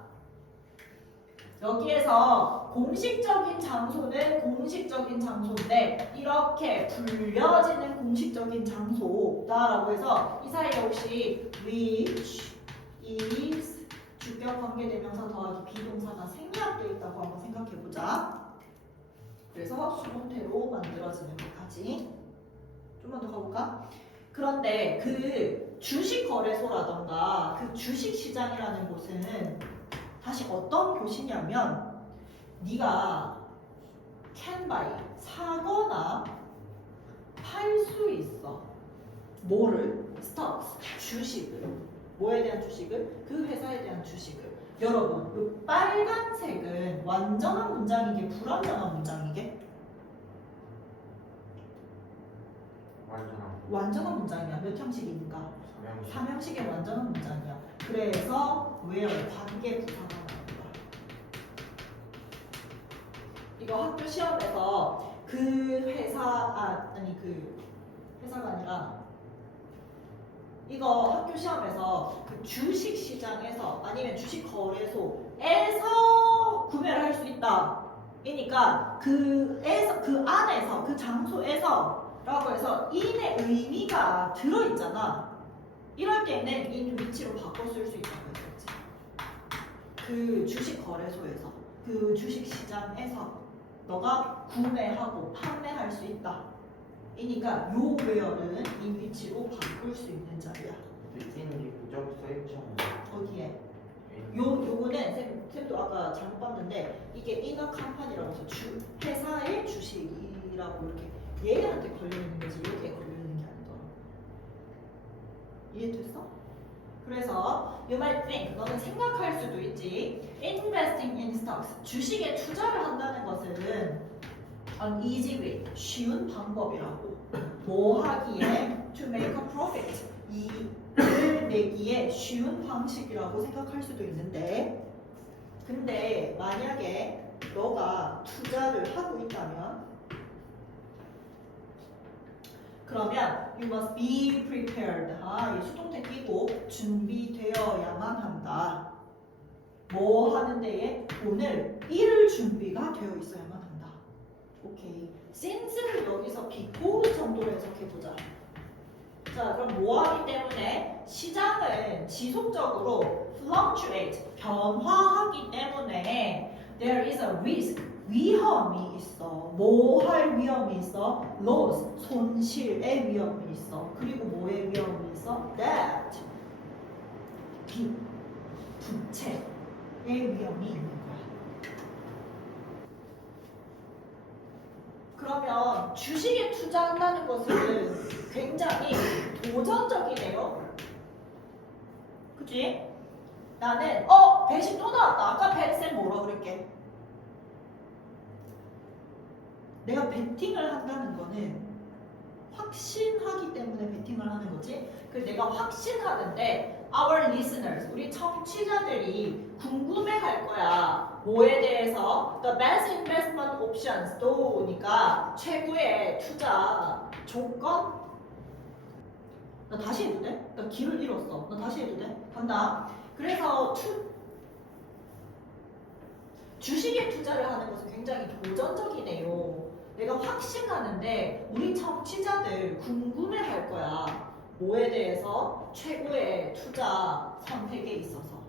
여기에서 공식적인 장소는 공식적인 장소인데 이렇게 불려지는 공식적인 장소다라고 해서 이 사이에 혹시 which is 주격 관계대명사 더하기 비동사가 생략되어 있다고 한번 생각해보자. 그래서 수동태로 만들어지는 것까지 좀만 더 가볼까? 그런데 그 주식 거래소라던가 그 주식 시장이라는 곳은 다시 어떤 곳이냐면 네가 can buy 사거나 팔 수 있어. 뭐를? stocks 주식을. 뭐에 대한 주식을? 그 회사에 대한 주식을. 여러분, 이 빨간색은 완전한 문장이게 불완전한 문장이게? 완전한 문장이야. 몇 형식이니까? 삼형식의 완전한 문장이야. 그래서 where 관계 부사가 나온 거야. 이거 학교 시험에서 그 회사 그 회사가 아니라 이거 학교 시험에서 그 주식 시장에서 아니면 주식 거래소에서 구매를 할 수 있다. 그러니까 그 안에서 그 장소에서라고 해서 in의 의미가 들어있잖아. 이럴 때는 in 위치로 바꿔 쓸 수 있다고 했었지. 그 주식 거래소에서 그 주식 시장에서 너가 구매하고 판매할 수 있다. 이니까 요 where는 이 위치로 바꿀 수 있는 자리야. 인이 부적 써있잖아. 어디에? 요거는 쌤도 아까 잘못 봤는데 이게 인어 컴퍼니라고 해서 회사의 주식이라고 이렇게 얘한테 걸려 있는 거지 여기에 걸려 있는 게 아니더라. 이해됐어? 그래서 you might think 너는 생각할 수도 있지. Investing in stocks 주식에 투자를 한다는 것은 an easy way 쉬운 방법이라고. 뭐 하기에 to make a profit 이익을 내기에 쉬운 방식이라고 생각할 수도 있는데 근데 만약에 너가 투자를 하고 있다면 그러면 you must be prepared. 이 수동태 끼고 준비되어야만 한다. 뭐 하는 데에 돈을 잃을 준비가 되어 있어야만 한다. 오케이. since를 여기서 because 정도로 해석해보자. 자, 그럼 뭐 하기 때문에 시장은 지속적으로 fluctuate, 변화하기 때문에 there is a risk, 위험이 있어. 뭐 할 위험이 있어? loss, 손실의 위험이 있어. 그리고 뭐의 위험이 있어? debt, 빚, 부채의 위험이 있는 거야. 그러면 주식에 투자한다는 것은 굉장히 도전적이네요. 그치? 나는 배신 또 나왔다. 아까 벤쌤 뭐라 그랬게? 내가 베팅을 한다는 거는 확신하기 때문에 베팅을 하는 거지. 그래서 내가 확신하는데 our listeners, 우리 청취자들이 궁금해할 거야. 뭐에 대해서? The best investment options 또니까 최고의 투자 조건? 나 다시 해도 돼? 나 길을 잃었어. 나 다시 해도 돼? 간다. 그래서 주식에 투자를 하는 것은 굉장히 도전적이네요. 내가 확신하는데 우리 청취자들 궁금해할 거야. 뭐에 대해서? 최고의 투자 선택에 있어서.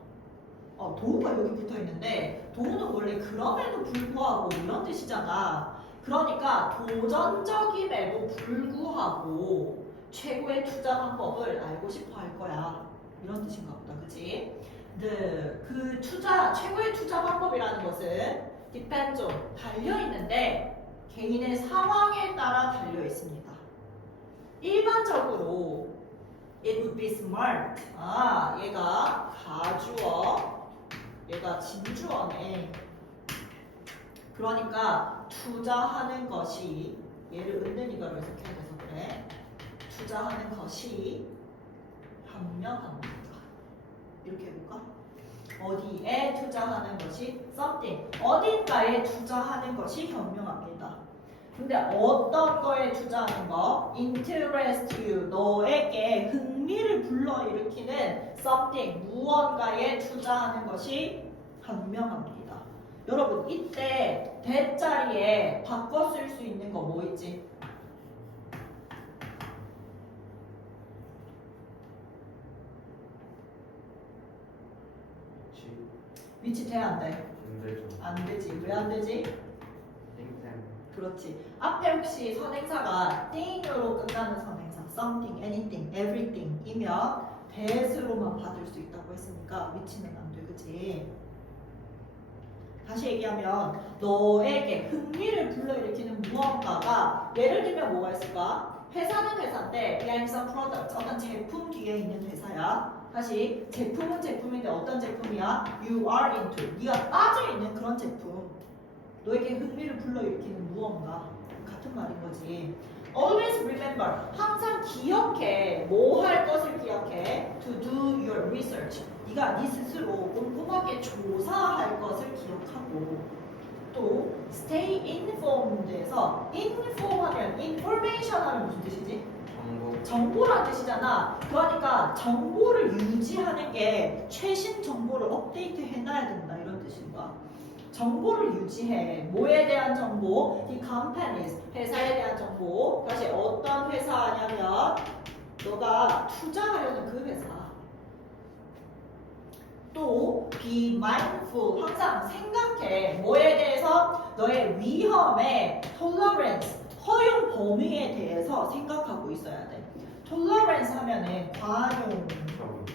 도우가 여기 붙어 있는데 도우는 원래 그럼에도 불구하고 이런 뜻이잖아. 그러니까 도전적임에도 불구하고 최고의 투자 방법을 알고 싶어 할 거야. 이런 뜻인가 보다. 그치? 그 최고의 투자 방법이라는 것은 depends on, 달려있는데 개인의 상황에 따라 달려 있습니다. 일반적으로 it would be smart. 얘가 가주어, 얘가 진주어네. 그러니까 투자하는 것이 얘를 은는이가로 해석해야 돼서 그래. 투자하는 것이 현명합니다. 이렇게 해볼까? 어디에 투자하는 것이 something, 어딘가에 투자하는 것이 현명합니다. 근데 어떤 거에 투자하는 거? interest you, 너에게 흥미를 불러일으키는 something, 무언가에 투자하는 것이 현명합니다. 여러분 이때 that 자리에 바꿔 쓸 수 있는 거 뭐 있지? 위치 돼? 안 돼? 안 되죠. 안 되지. 왜 안 되지? 땡땡. 그렇지. 앞에 혹시 선행사가 thing으로 끝나는 선행사 something, anything, everything 이면 that으로만 받을 수 있다고 했으니까 위치는 안 돼. 그치? 다시 얘기하면 너에게 흥미를 불러일으키는 무언가가 예를 들면 뭐가 있을까? 회사는 회사인데 behind some product, 어떤 제품 뒤에 있는 회사야. 다시 제품은 제품인데 어떤 제품이야? You are into, 네가 빠져있는 그런 제품. 너에게 흥미를 불러일으키는 무언가. 같은 말인 거지. Always remember, 항상 기억해. 뭐 할 것을 기억해? To do your research. 네가 네 스스로 꼼꼼하게 조사할 것을 기억하고 또 stay informed에서 inform 하면 information 하면 무슨 뜻이지? 정보란 뜻이잖아. 그러니까 정보를 유지하는 게 최신 정보를 업데이트 해놔야 된다 이런 뜻인 거야. 정보를 유지해. 뭐에 대한 정보? The companies, 회사에 대한 정보. 다시 어떤 회사냐면 너가 투자하려는 그 회사. 또 be mindful, 항상 생각해. 뭐에 대해서? 너의 위험에 tolerance, 허용 범위에 대해서 생각하고 있어야 돼. tolerance 하면은 관용, 저기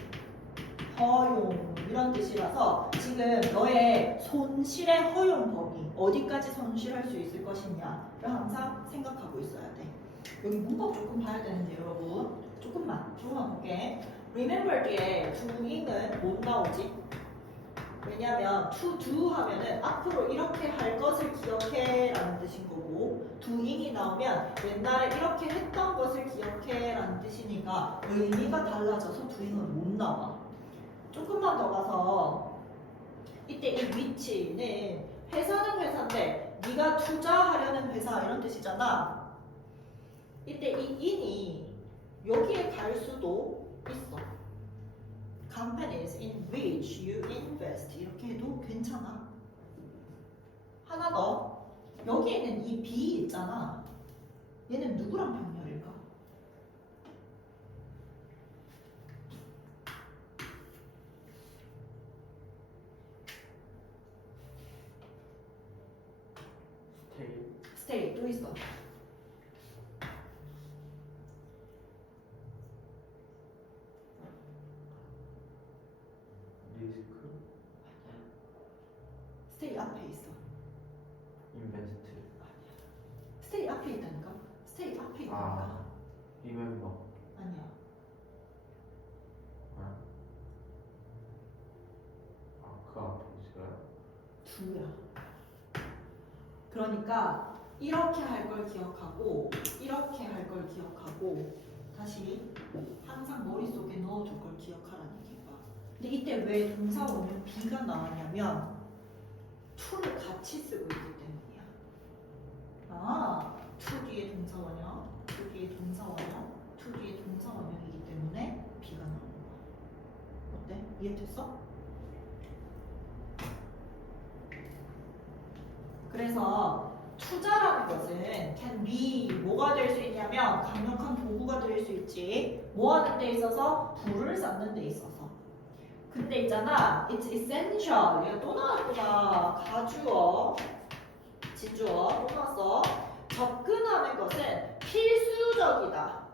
허용 이런 뜻이라서 지금 너의 손실의 허용 범위 어디까지 손실할 수 있을 것이냐를 항상 생각하고 있어야 돼. 여기 문법 조금 봐야 되는데 여러분 조금만 볼게. remember 뒤에 doing은 못 나오지? 왜냐면 to do 하면은 앞으로 이렇게 할 것을 기억해 라는 뜻인 거고 doing이 나오면 옛날에 이렇게 했던 것을 기억해 라는 뜻이니까 의미가 달라져서 doing은 못 나와. 조금만 더 가서 이때 이 위치는 회사는 회사인데 네가 투자하려는 회사 이런 뜻이잖아. 이때 이 in이 여기에 갈 수도 있어. Companies in which you invest 이렇게 해도 괜찮아. 하나 더. 여기에는 이 B 있잖아. 얘는 누구랑 병렬일까? 스테이 stay 또 있어. 리스크 stay 앞에 있어. 인베스트 stay 앞에 있다니까. stay 앞에 있다니까. 아 리멤버 아니야. 그 앞에 있어요? 두야. 그러니까 이렇게 할 걸 기억하고 이렇게 할 걸 기억하고 다시 항상 머릿속에 넣어둘 걸 기억하라는 얘기야. 근데 이때 왜 동사 원형 B가 나왔냐면 to를 같이 쓰고 있기 때문이야. 아, to 뒤에 동사 원형, to 뒤에 동사 원형, to 뒤에 동사 원형이기 때문에 B가 나오는 거야. 어때? 이해됐어? 그래서 투자라는 것은 can be 뭐가 될 수 있냐면 강력한 도구가 될 수 있지. 뭐 하는 데 있어서? 부를 쌓는 데 있어서. 근데 있잖아, it's essential. 얘가 또 나왔구나. 가주어, 지주어 또 나왔어. 접근하는 것은 필수적이다.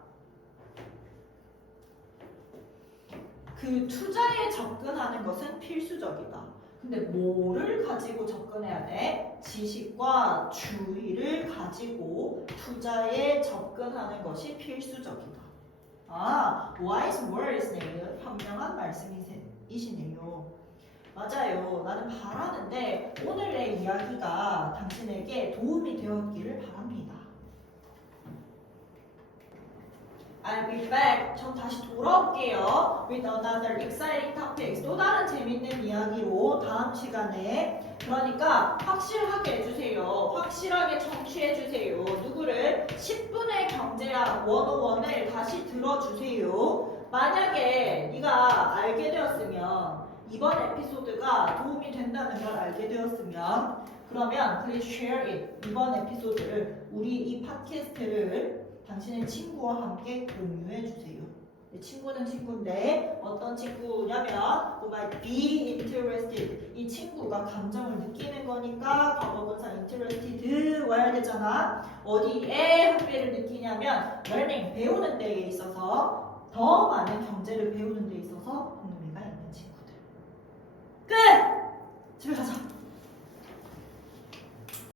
그 투자에 접근하는 것은 필수적이다. 근데 뭐를 가지고 접근해야 돼? 지식과 주의를 가지고 투자에 접근하는 것이 필수적이다. 아, wise words네요. 현명한 말씀이시네요. 맞아요. 나는 바라는데 오늘의 이야기가 당신에게 도움이 되었기를 바랍니다. I'll be back. 전 다시 돌아올게요. With another exciting topic. 또 다른 재밌는 이야기로 다음 시간에. 그러니까 확실하게 해주세요. 확실하게 청취해주세요. 누구를? 10분의 경제학 101을 다시 들어주세요. 만약에 네가 알게 되었으면 이번 에피소드가 도움이 된다는 걸 알게 되었으면 그러면 please share it. 이번 에피소드를 우리 이 팟캐스트를 당신의 친구와 함께 공유해 주세요. 친구는 친구인데 어떤 친구냐면 who might be interested. 이 친구가 감정을 느끼는 거니까 과거분사 interested 와야 되잖아. 어디에 학비를 느끼냐면 learning 배우는 데에 있어서 더 많은 경제를 배우는 데 있어서 흥미가 있는 친구들. 끝! 집에 가자.